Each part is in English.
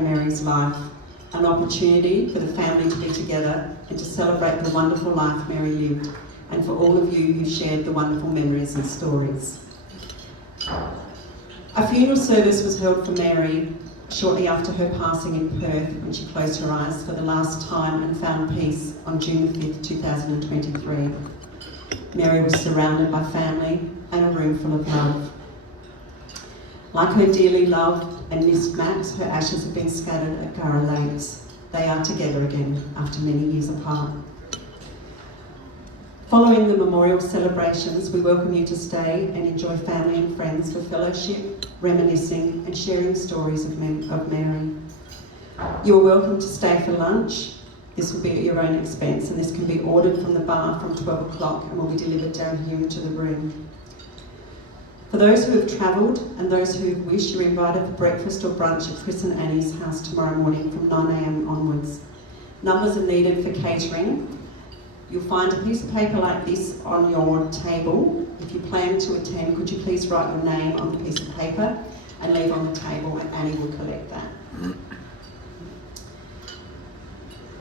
Mary's life, an opportunity for the family to be together and to celebrate the wonderful life Mary lived, and for all of you who shared the wonderful memories and stories. A funeral service was held for Mary shortly after her passing in Perth, when she closed her eyes for the last time and found peace on June 5th, 2023. Mary was surrounded by family and a room full of love. Like her dearly loved and missed Max, her ashes have been scattered at Gurra Lakes. They are together again after many years apart. Following the memorial celebrations, we welcome you to stay and enjoy family and friends for fellowship, reminiscing and sharing stories of Mary. You are welcome to stay for lunch. This will be at your own expense, and this can be ordered from the bar from 12 o'clock and will be delivered down here into the room. For those who have travelled and those who wish, you're invited for breakfast or brunch at Chris and Annie's house tomorrow morning from 9 a.m. onwards. Numbers are needed for catering. You'll find a piece of paper like this on your table. If you plan to attend, could you please write your name on the piece of paper and leave on the table, and Annie will collect that.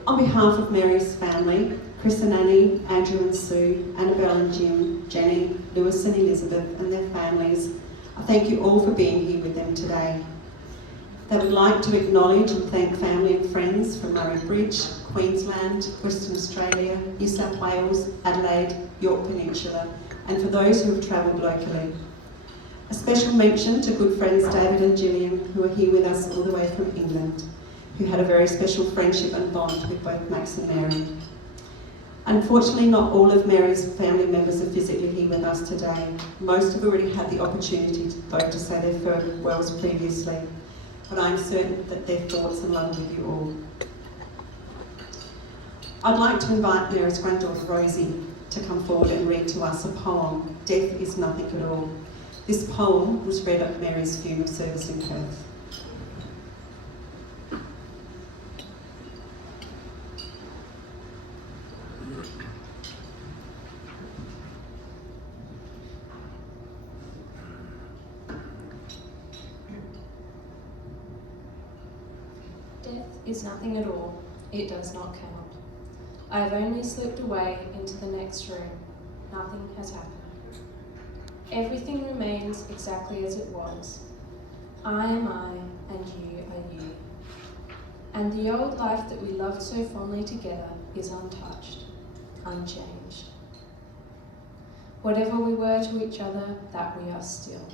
On behalf of Mary's family, Chris and Annie, Andrew and Sue, Annabelle and Jim, Jenny, Lewis and Elizabeth and their families, I thank you all for being here with them today. They would like to acknowledge and thank family and friends from Murray Bridge, Queensland, Western Australia, New South Wales, Adelaide, York Peninsula, and for those who have travelled locally. A special mention to good friends David and Gillian, who are here with us all the way from England, who had a very special friendship and bond with both Max and Mary. Unfortunately, not all of Mary's family members are physically here with us today. Most have already had the opportunity to say their farewells previously, but I'm certain that their thoughts and love with you all. I'd like to invite Mary's granddaughter Rosie to come forward and read to us a poem, Death is Nothing at All. This poem was read at Mary's funeral service in Perth. Death is nothing at all. It does not count. I have only slipped away into the next room. Nothing has happened. Everything remains exactly as it was. I am I, and you are you. And the old life that we loved so fondly together is untouched, unchanged. Whatever we were to each other, that we are still.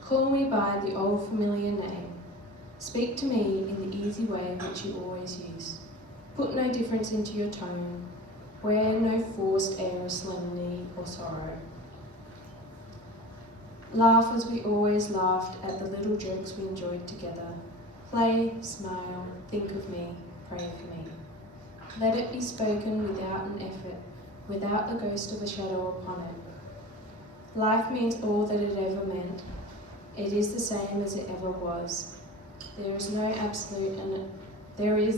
Call me by the old familiar name. Speak to me in the easy way which you always use. Put no difference into your tone. Wear no forced air of solemnity or sorrow. Laugh as we always laughed at the little jokes we enjoyed together. Play, smile, think of me, pray for me. Let it be spoken without an effort, without the ghost of a shadow upon it. Life means all that it ever meant. It is the same as it ever was. There is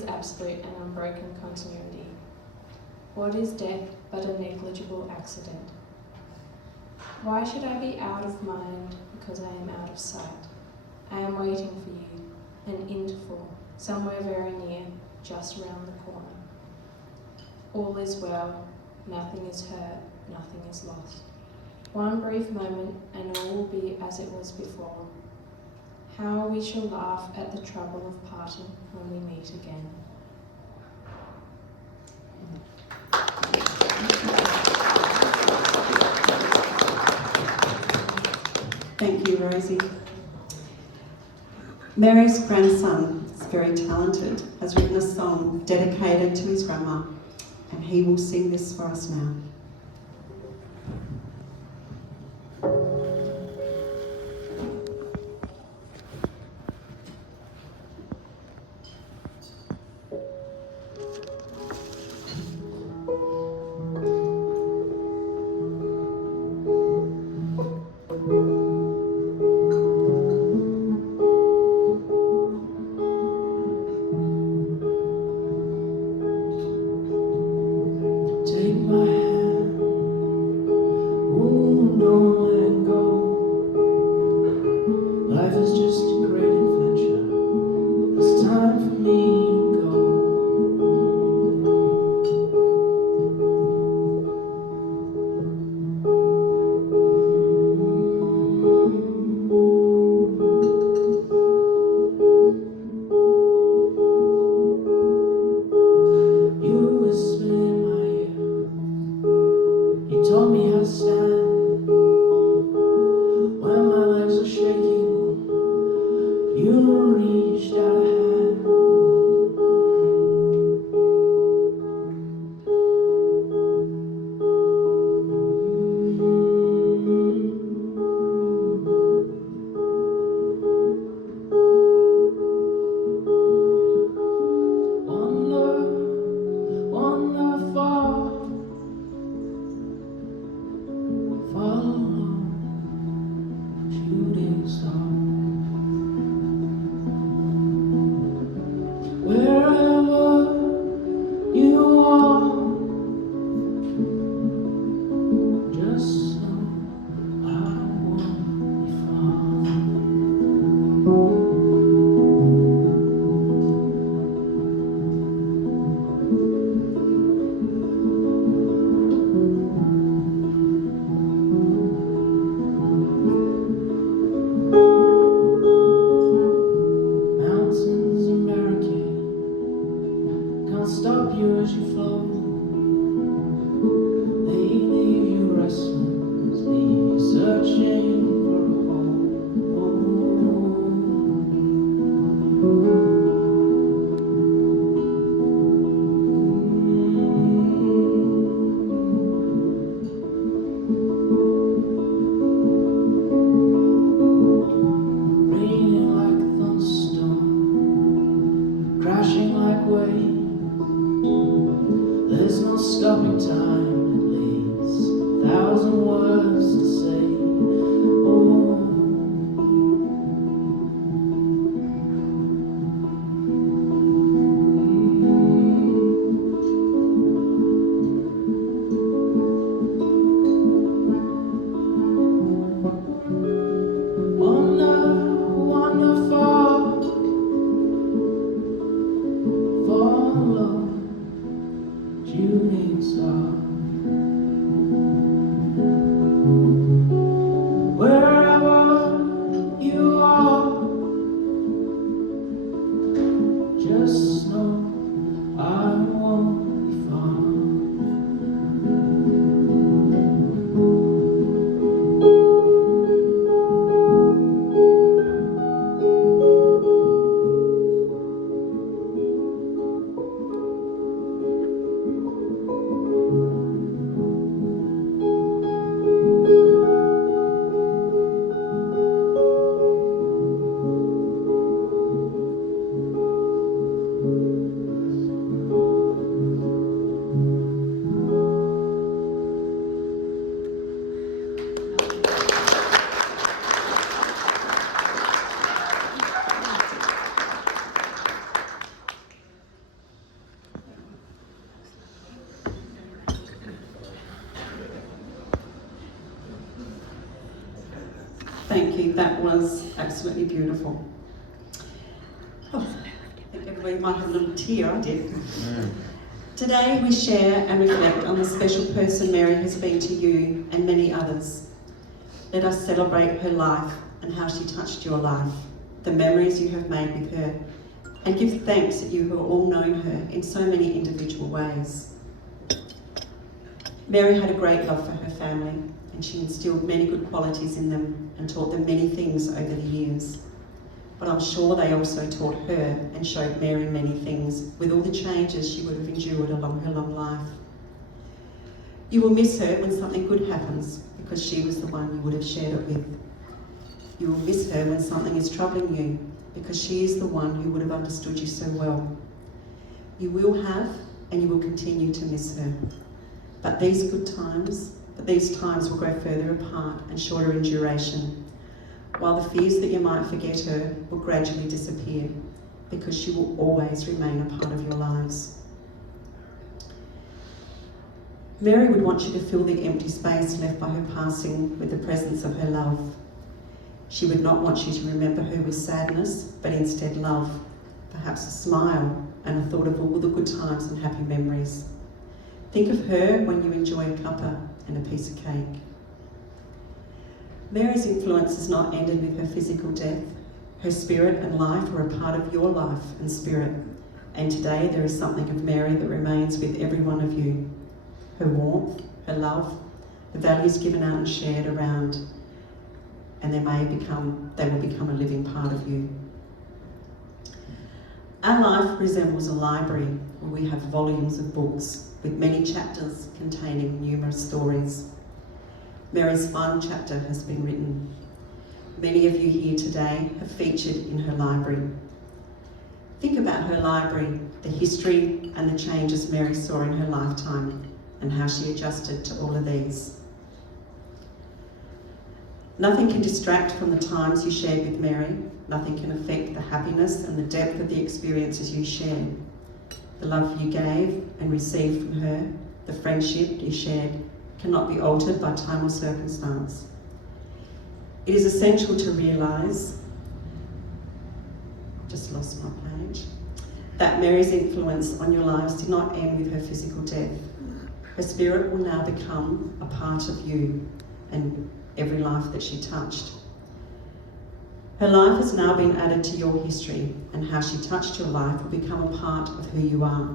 absolute and unbroken continuity. What is death but a negligible accident? Why should I be out of mind because I am out of sight? I am waiting for you, an interval, somewhere very near, just around the corner. All is well, nothing is hurt, nothing is lost. One brief moment and all will be as it was before. How we shall laugh at the trouble of parting when we meet again. Thank you, Rosie. Mary's grandson is very talented, has written a song dedicated to his grandma, and he will sing this for us now. Take my hand. just know I won't be far. Thank you, that was absolutely beautiful. Oh, I think everybody might have a little tear, I did. Today we share and reflect on the special person Mary has been to you and many others. Let us celebrate her life and how she touched your life, the memories you have made with her, and give thanks that you have all known her in so many individual ways. Mary had a great love for her family, and she instilled many good qualities in them and taught them many things over the years. But I'm sure they also taught her and showed Mary many things with all the changes she would have endured along her long life. You will miss her when something good happens because she was the one you would have shared it with. You will miss her when something is troubling you because she is the one who would have understood you so well. You will have and you will continue to miss her. But these times will grow further apart and shorter in duration, while the fears that you might forget her will gradually disappear because she will always remain a part of your lives. Mary would want you to fill the empty space left by her passing with the presence of her love. She would not want you to remember her with sadness, but instead love, perhaps a smile and a thought of all the good times and happy memories. Think of her when you enjoy a cuppa and a piece of cake. Mary's influence has not ended with her physical death. Her spirit and life are a part of your life and spirit, and today there is something of Mary that remains with every one of you. Her warmth, her love, the values given out and shared around, and they will become a living part of you. Our life resembles a library where we have volumes of books with many chapters containing numerous stories. Mary's final chapter has been written. Many of you here today have featured in her library. Think about her library, the history and the changes Mary saw in her lifetime and how she adjusted to all of these. Nothing can distract from the times you shared with Mary. Nothing can affect the happiness and the depth of the experiences you shared. The love you gave and received from her, the friendship you shared, cannot be altered by time or circumstance. It is essential to realise, just lost my page, that Mary's influence on your lives did not end with her physical death. Her spirit will now become a part of you and every life that she touched. Her life has now been added to your history, and how she touched your life will become a part of who you are.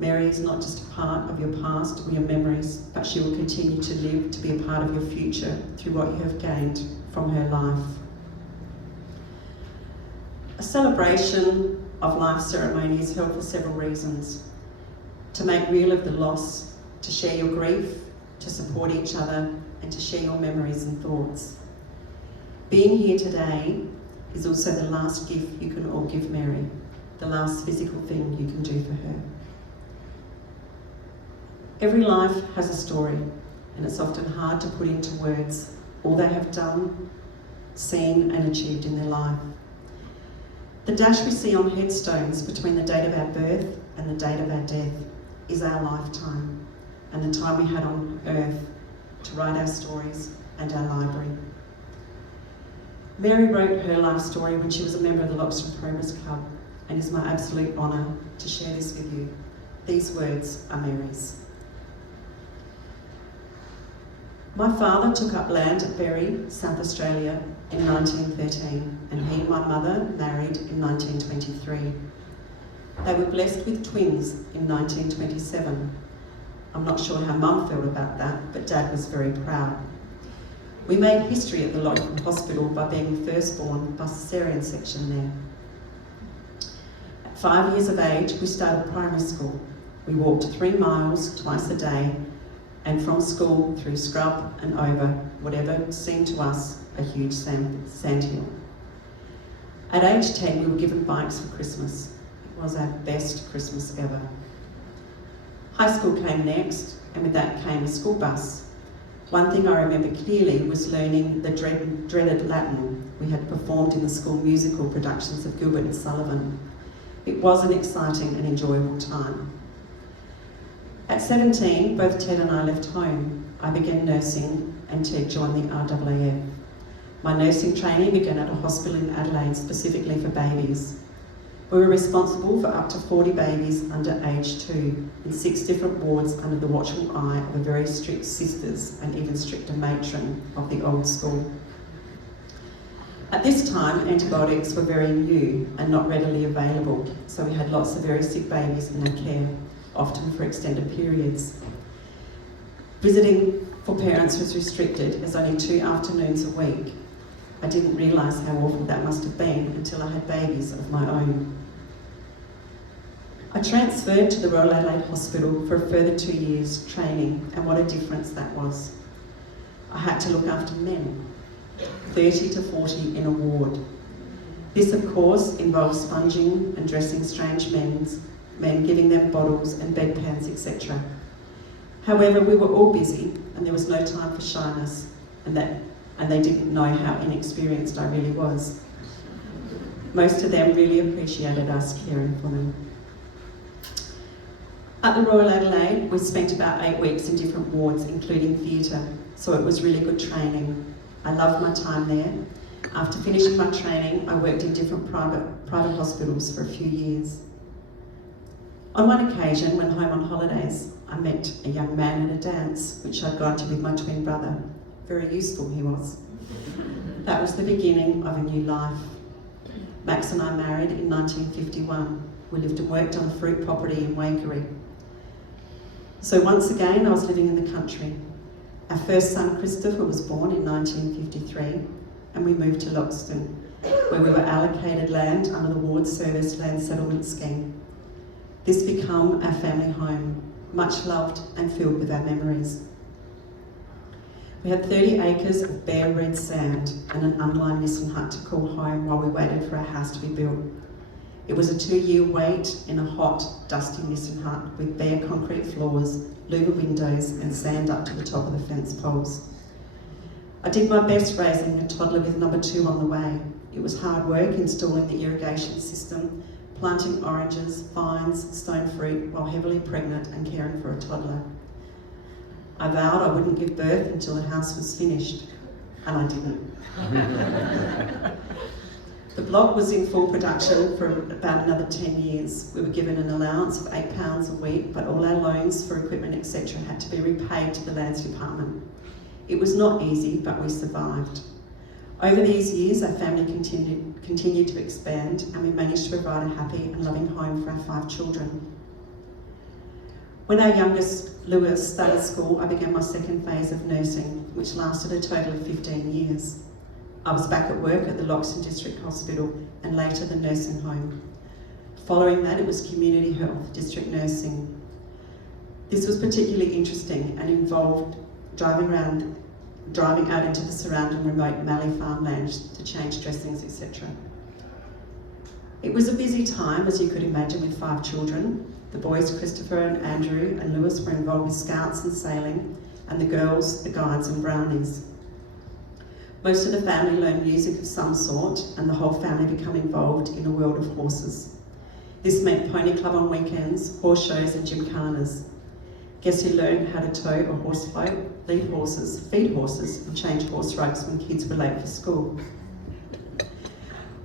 Mary is not just a part of your past or your memories, but she will continue to live to be a part of your future through what you have gained from her life. A celebration of life ceremony is held for several reasons: to make real of the loss, to share your grief, to support each other, and to share your memories and thoughts. Being here today is also the last gift you can all give Mary, the last physical thing you can do for her. Every life has a story, and it's often hard to put into words all they have done, seen, and achieved in their life. The dash we see on headstones between the date of our birth and the date of our death is our lifetime, and the time we had on earth to write our stories and our library. Mary wrote her life story when she was a member of the Loxton Progress Club, and it's my absolute honour to share this with you. These words are Mary's. My father took up land at Berry, South Australia in 1913, and he and my mother married in 1920. 1923. They were blessed with twins in 1927. I'm not sure how Mum felt about that, but Dad was very proud. We made history at the Loxton Hospital by being the firstborn by caesarean section there. At 5 years of age, we started primary school. We walked 3 miles twice a day, and from school through scrub and over whatever seemed to us a huge sandhill. At age 10, we were given bikes for Christmas. It was our best Christmas ever. High school came next, and with that came a school bus. One thing I remember clearly was learning the dreaded Latin we had performed in the school musical productions of Gilbert and Sullivan. It was an exciting and enjoyable time. At 17, both Ted and I left home. I began nursing and Ted joined the RAAF. My nursing training began at a hospital in Adelaide, specifically for babies. We were responsible for up to 40 babies under age 2 in 6 different wards under the watchful eye of a very strict sisters and even stricter matron of the old school. At this time, antibiotics were very new and not readily available, so we had lots of very sick babies in our care, often for extended periods. Visiting for parents was restricted as only 2 afternoons a week. I didn't realise how awful that must have been until I had babies of my own. I transferred to the Royal Adelaide Hospital for a further 2 years training, and what a difference that was. I had to look after men, 30 to 40 in a ward. This, of course, involved sponging and dressing strange men, giving them bottles and bedpans, etc. However, we were all busy and there was no time for shyness, and they didn't know how inexperienced I really was. Most of them really appreciated us caring for them. At the Royal Adelaide, we spent about 8 weeks in different wards, including theatre, so it was really good training. I loved my time there. After finishing my training, I worked in different private hospitals for a few years. On one occasion, when home on holidays, I met a young man at a dance, which I'd gone to with my twin brother. Very useful he was. That was the beginning of a new life. Max and I married in 1951. We lived and worked on a fruit property in Waikerie. So once again, I was living in the country. Our first son, Christopher, was born in 1953, and we moved to Loxton, where we were allocated land under the Ward Service Land Settlement Scheme. This became our family home, much loved and filled with our memories. We had 30 acres of bare red sand and an unlined Nissan hut to call home while we waited for our house to be built. It was a 2-year wait in a hot, dusty Nissan hut with bare concrete floors, louver windows and sand up to the top of the fence poles. I did my best raising a toddler with number 2 on the way. It was hard work installing the irrigation system, planting oranges, vines, stone fruit while heavily pregnant and caring for a toddler. I vowed I wouldn't give birth until the house was finished, and I didn't. The block was in full production for about another 10 years. We were given an allowance of £8 a week, but all our loans for equipment, etc. had to be repaid to the Lands Department. It was not easy, but we survived. Over these years, our family continued to expand, and we managed to provide a happy and loving home for our 5 children. When our youngest, Lewis, started school, I began my second phase of nursing, which lasted a total of 15 years. I was back at work at the Loxton District Hospital and later the nursing home. Following that, it was community health district nursing. This was particularly interesting and involved driving out into the surrounding remote Mallee farmland to change dressings, etc. It was a busy time, as you could imagine, with 5 children. The boys, Christopher and Andrew and Lewis, were involved with scouts and sailing, and the girls, the guides and brownies. Most of the family learned music of some sort, and the whole family became involved in a world of horses. This meant pony club on weekends, horse shows and gymkhanas. Guess who learned how to tow a horse float, lead horses, feed horses and change horse ropes when kids were late for school.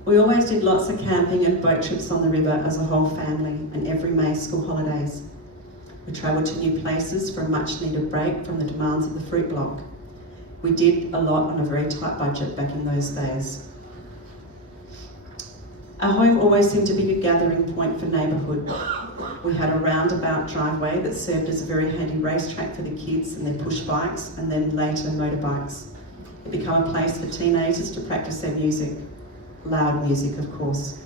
We always did lots of camping and boat trips on the river as a whole family, and every May school holidays. We travelled to new places for a much needed break from the demands of the fruit block. We did a lot on a very tight budget back in those days. Our home always seemed to be a gathering point for neighbourhood. We had a roundabout driveway that served as a very handy racetrack for the kids and their push bikes, and then later motorbikes. It became a place for teenagers to practice their music. Loud music, of course.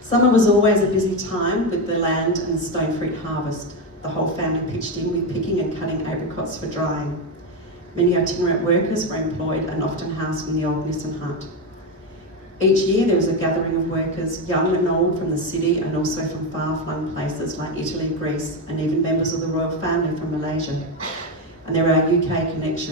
Summer was always a busy time with the land and stone fruit harvest. The whole family pitched in with picking and cutting apricots for drying. Many itinerant workers were employed and often housed in the old Nissen hut. Each year there was a gathering of workers, young and old, from the city and also from far-flung places like Italy, Greece, and even members of the royal family from Malaysia. And there are UK connections.